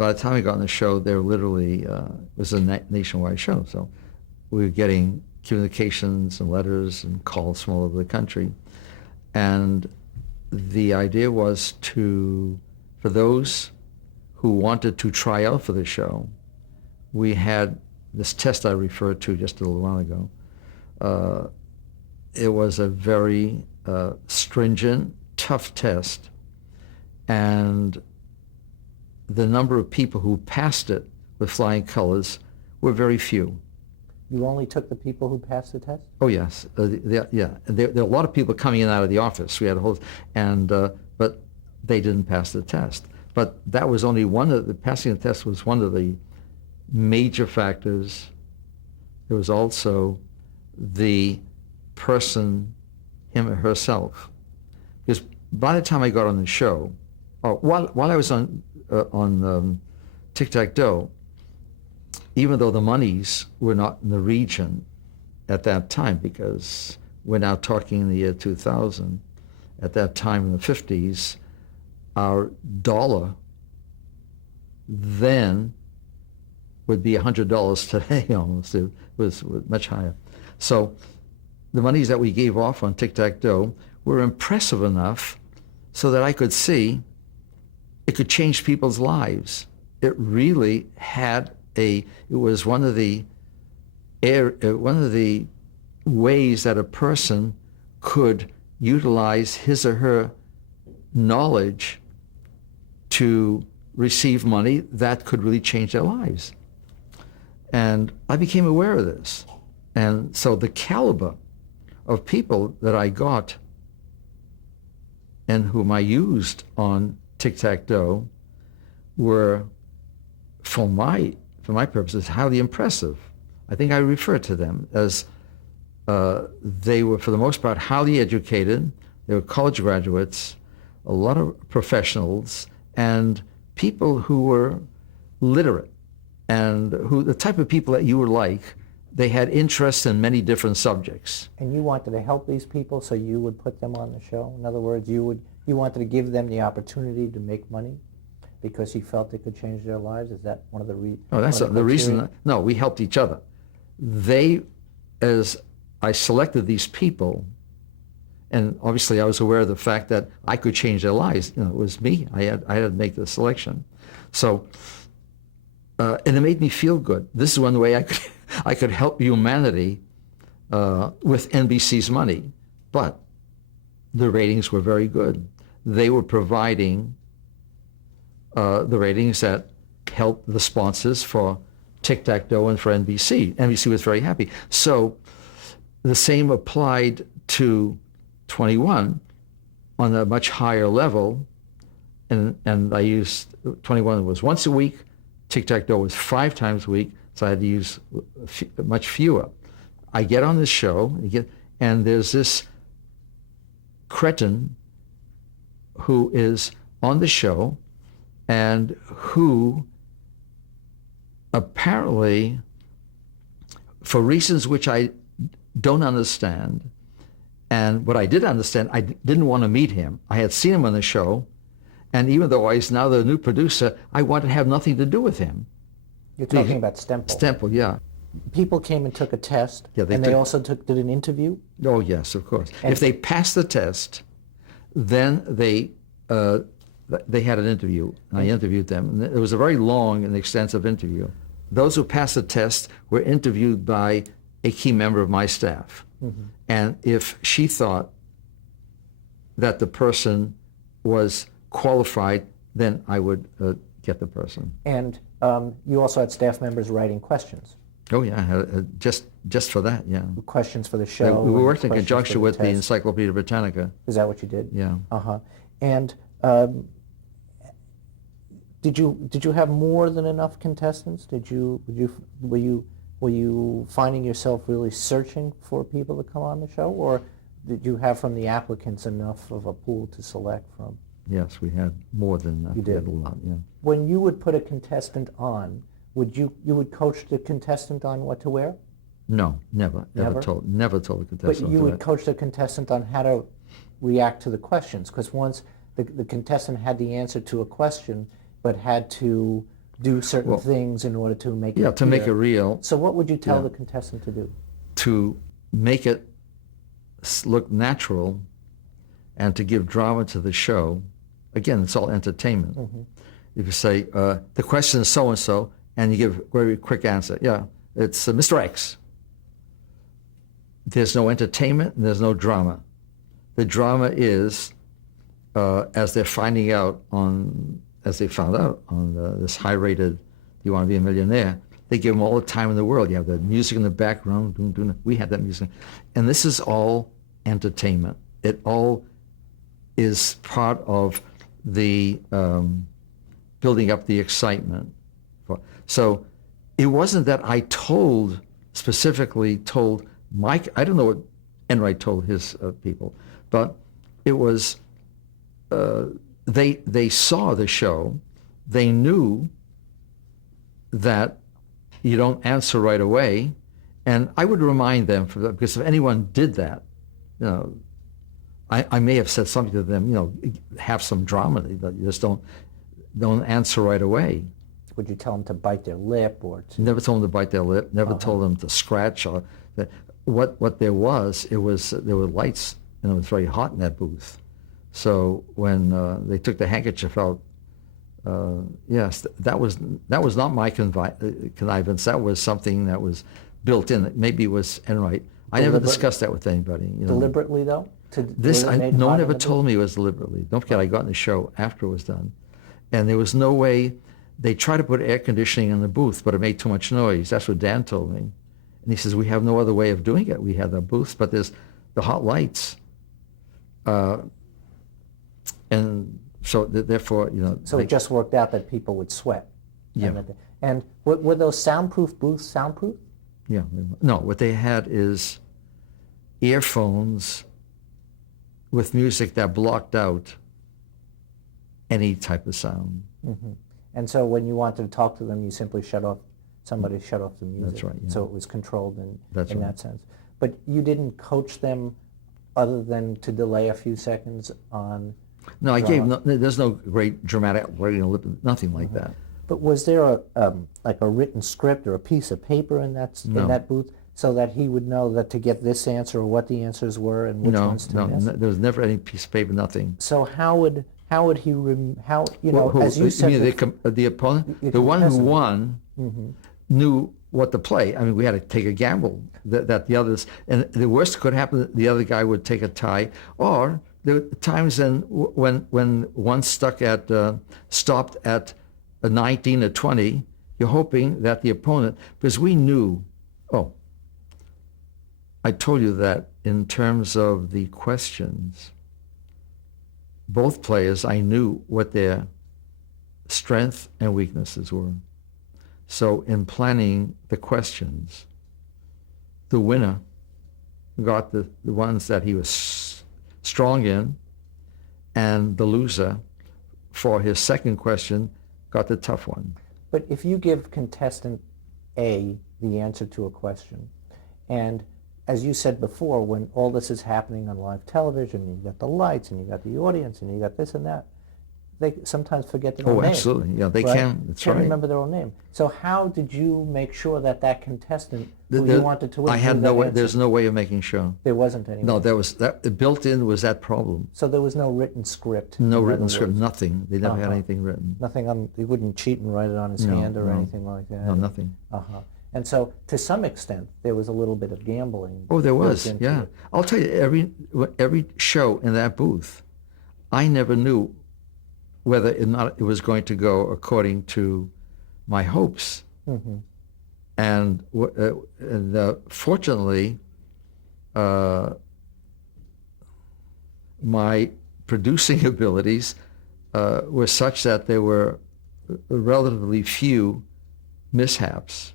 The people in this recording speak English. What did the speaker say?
by the time I got on the show, there literally was a nationwide show. So we were getting communications and letters and calls from all over the country. And the idea was for those who wanted to try out for the show, we had this test I referred to just a little while ago. It was a very stringent, tough test, and the number of people who passed it with flying colors were very few. You only took the people who passed the test? Oh yes, yeah. There are a lot of people coming in and out of the office. We had a whole, but they didn't pass the test. But that was only passing the test was one of the major factors. There was also the person, him or herself, because by the time I got on the show, while I was on Tic Tac Dough, even though the monies were not in the region at that time, because we're now talking in the year 2000, at that time in the 50s, our dollar then would be $100 today almost. It was much higher. So the monies that we gave off on Tic Tac Dough were impressive enough so that I could see it could change people's lives. It really had it was one of the ways that a person could utilize his or her knowledge to receive money that could really change their lives. And I became aware of this. And so the caliber of people that I got and whom I used on Tic Tac Dough were, for my purposes, highly impressive. I think I refer to them as they were, for the most part, highly educated. They were college graduates, a lot of professionals, and people who were literate, and who the type of people that you would like. They had interests in many different subjects. And you wanted to help these people, so you would put them on the show? In other words, you wanted to give them the opportunity to make money because you felt it could change their lives? Is that one of the reasons? Oh, that's the reason. No, we helped each other. As I selected these people, and obviously I was aware of the fact that I could change their lives. It was me. I had to make the selection. So, and it made me feel good. This is one way I could help humanity with NBC's money. But the ratings were very good. They were providing the ratings that helped the sponsors for Tic Tac Dough and for NBC. NBC was very happy. So the same applied to 21 on a much higher level. And I used, 21 was once a week, Tic Tac Dough was 5 times a week, so I had to use much fewer. I get on this show, and there's this cretin who is on the show and who apparently, for reasons which I don't understand, and what I did understand, I didn't want to meet him. I had seen him on the show, and even though he's now the new producer, I wanted to have nothing to do with him. You're talking about Stemple. Stemple, yeah. People came and took a test, yeah, they also did an interview? Oh, yes, of course. And if they passed the test, then they had an interview. I interviewed them. And it was a very long and extensive interview. Those who passed the test were interviewed by a key member of my staff. Mm-hmm. And if she thought that the person was qualified, then I would get the person. And you also had staff members writing questions. Oh yeah, just for that, yeah. Questions for the show. We worked in conjunction with the Encyclopedia Britannica. Is that what you did? Yeah. And did you have more than enough contestants? Were you finding yourself really searching for people to come on the show, or did you have from the applicants enough of a pool to select from? Yes, we had more than enough. You did? We had a lot, yeah. When you would put a contestant on, you would coach the contestant on what to wear? No, never. Never told the contestant. But you would coach the contestant on how to react to the questions, because once the contestant had the answer to a question, but had to do certain Well, things in order to make it Yeah, to make it appear. real, So what would you tell Yeah. the contestant to do? to make it look natural, and to give drama to the show. Again, it's all entertainment. Mm-hmm. If you say, the question is so-and-so, and you give a very quick answer. Yeah, it's Mr. X. There's no entertainment and there's no drama. The drama is, as they found out on this high-rated You Want to Be a Millionaire, they give them all the time in the world. You have the music in the background. We had that music. And this is all entertainment. It all is part of the building up the excitement. So it wasn't that I specifically told Mike, I don't know what Enright told his people, but it was, they saw the show, they knew that you don't answer right away, and I would remind them for that, because if anyone did that, I may have said something to them, have some drama, that you just don't answer right away. Would you tell them to bite their lip or to... Never told them to bite their lip, never told them to scratch, or what there were lights, and it was very hot in that booth. So when they took the handkerchief out, yes, that was not my connivance. That was something that was built in. Maybe it was Enright. I never discussed that with anybody. Deliberately, though? No one ever told me it was deliberately. Don't forget, I got in the show after it was done. And there was no way. They tried to put air conditioning in the booth, but it made too much noise. That's what Dan told me. And he says, we have no other way of doing it. We have the booths, but there's the hot lights. And so therefore, So it just worked out that people would sweat. Yeah. And were those soundproof booths soundproof? Yeah. No, what they had is earphones with music that blocked out any type of sound. Mm-hmm. And so when you wanted to talk to them, you simply shut off the music. That's right. Yeah. So it was controlled in That's right. that sense. But you didn't coach them other than to delay a few seconds on... No, I gave, there's no great dramatic writing, nothing like that. But was there a written script or a piece of paper in that booth so that he would know that to get this answer or what the answers were and which ones to miss? No, there was never any piece of paper, nothing. So how would he as you said, the opponent, the one who won, knew what to play. I mean, we had to take a gamble that the others, and the worst could happen, the other guy would take a tie, or there were times when one stopped at a 19 or 20, you're hoping that the opponent, because we knew, I told you that in terms of the questions, both players, I knew what their strengths and weaknesses were. So in planning the questions, the winner got the ones that he was strong in, and the loser, for his second question, got the tough one. But if you give contestant A the answer to a question, and as you said before, when all this is happening on live television, you got the lights, and you got the audience, and you got this and that, they sometimes forget their own name. Oh, absolutely. Yeah, they can. That's right. Can't remember their own name. So how did you make sure that contestant who you wanted to win? I had no way. There's no way of making sure. There wasn't any. No, there was that built in was that problem. So there was no written script. No written script. Nothing. They never had anything written. Nothing. He wouldn't cheat and write it on his hand or anything like that. No, nothing. And so, to some extent, there was a little bit of gambling. Oh, there was. Yeah. I'll tell you, every show in that booth, I never knew whether or not it was going to go according to my hopes. Mm-hmm. And fortunately, my producing abilities were such that there were relatively few mishaps.